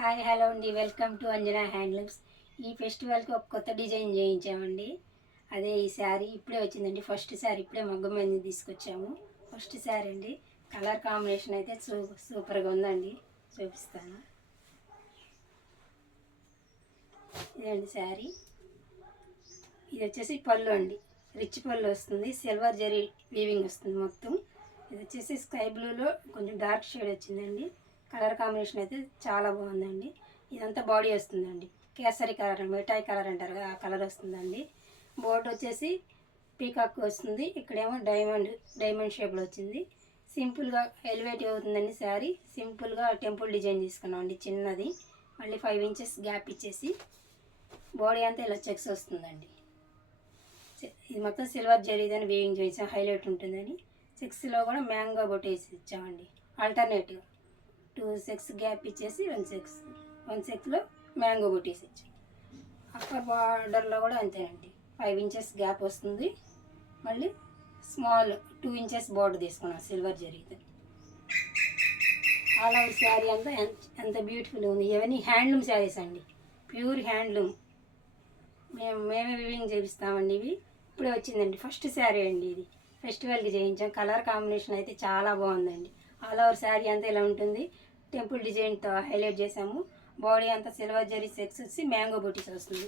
Hi hello అండి, welcome to Anjana handlooms. ఈ ఫెస్టివల్కి ఒక కొత్త డిజైన్ చేయించామండి. అదే ఈ శారీ ఇప్పుడే వచ్చిందండి. ఫస్ట్ శారీ ఇప్పుడే మగ్గం మీద తీసుకొచ్చాము. ఫస్ట్ శారీ అండి. కలర్ కాంబినేషన్ అయితే సూపర్గా ఉందండి. చూపిస్తాను. ఇదండి శారీ. ఇది వచ్చేసి పళ్ళు అండి. రిచ్ పళ్ళు వస్తుంది. సిల్వర్ జరీ వీవింగ్ వస్తుంది మొత్తం. ఇది వచ్చేసి స్కై బ్లూలో కొంచెం డార్క్ షేడ్ వచ్చిందండి. కలర్ కాంబినేషన్ అయితే చాలా బాగుందండి. ఇదంతా బాడీ వస్తుందండి. కేసరి కలర్, మిఠాయి కలర్ అంటారు కదా, ఆ కలర్ వస్తుందండి. బోర్డు వచ్చేసి పీకాక్ వస్తుంది. ఇక్కడేమో డైమండ్ షేప్లో వచ్చింది. సింపుల్గా ఎలివేటివ్ అవుతుందండి శారీ. సింపుల్గా టెంపుల్ డిజైన్ తీసుకున్నాం అండి, చిన్నది. మళ్ళీ 5 ఇంచెస్ గ్యాప్ ఇచ్చేసి బాడీ అంతా ఇలా చెక్స్ వస్తుందండి. ఇది మొత్తం సిల్వర్ జరీదని వీవింగ్ చేసాం, హైలైట్ ఉంటుందని. చెక్స్లో కూడా మ్యాంగో బొట్టేసి ఇచ్చామండి. ఆల్టర్నేటివ్ 2 చెక్స్ గ్యాప్ ఇచ్చేసి 1 చెక్లో మ్యాంగో బొట్టేసి ఇచ్చాం. అప్పర్ బార్డర్లో కూడా అంతేనండి. 5 ఇంచెస్ గ్యాప్ వస్తుంది. మళ్ళీ స్మాల్ 2 ఇంచెస్ బార్డర్ తీసుకున్నాం సిల్వర్ జరీతో. ఆల్ ఓవర్ శారీ అంతా ఎంత బ్యూటిఫుల్గా ఉంది. ఇవన్నీ హ్యాండ్లూమ్ శారీస్ అండి, ప్యూర్ హ్యాండ్లూమ్. మేమే వివింగ్ చేపిస్తామండి. ఇవి ఇప్పుడే వచ్చిందండి. ఫస్ట్ శారీ అండి ఇది. ఫెస్టివల్కి చేయించాం. కలర్ కాంబినేషన్ అయితే చాలా బాగుందండి. ఆల్ ఓవర్ శారీ అంతా ఇలా ఉంటుంది. టెంపుల్ డిజైన్తో హైలైట్ చేసాము. బాడీ అంతా సిల్వర్ జరీ సెక్స్ వచ్చి మ్యాంగో బూటీస్ వస్తుంది.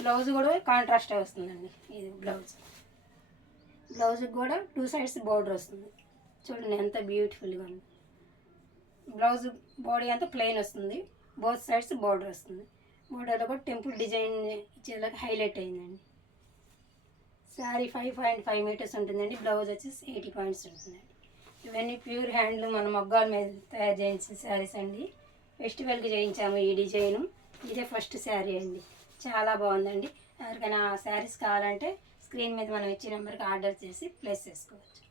బ్లౌజ్ కూడా కాంట్రాస్టే వస్తుందండి. ఇది బ్లౌజ్కి కూడా 2 సైడ్స్ బార్డర్ వస్తుంది. చూడండి ఎంత బ్యూటిఫుల్గా ఉంది. బ్లౌజ్ బాడీ అంతా ప్లెయిన్ వస్తుంది. బోత్ సైడ్స్ బార్డర్ వస్తుంది. బార్డర్లో కూడా టెంపుల్ డిజైన్ ఇచ్చేలాగా హైలైట్ అయిందండి. శారీ 5.5 మీటర్స్ ఉంటుందండి. బ్లౌజ్ వచ్చేసి 80 పాయింట్స్ ఉంటుందండి. ఇవన్నీ ప్యూర్ హ్యాండ్లు మన మొగ్గాల మీద తయారు చేయించిన శారీస్ అండి. ఫెస్టివల్కి చేయించాము ఈ డిజైను. ఇదే ఫస్ట్ శారీ అండి. చాలా బాగుందండి. ఎవరికైనా శారీస్ కావాలంటే స్క్రీన్ మీద మనం ఇచ్చే నెంబర్కి ఆర్డర్ చేసి ప్లేస్ చేసుకోవచ్చు.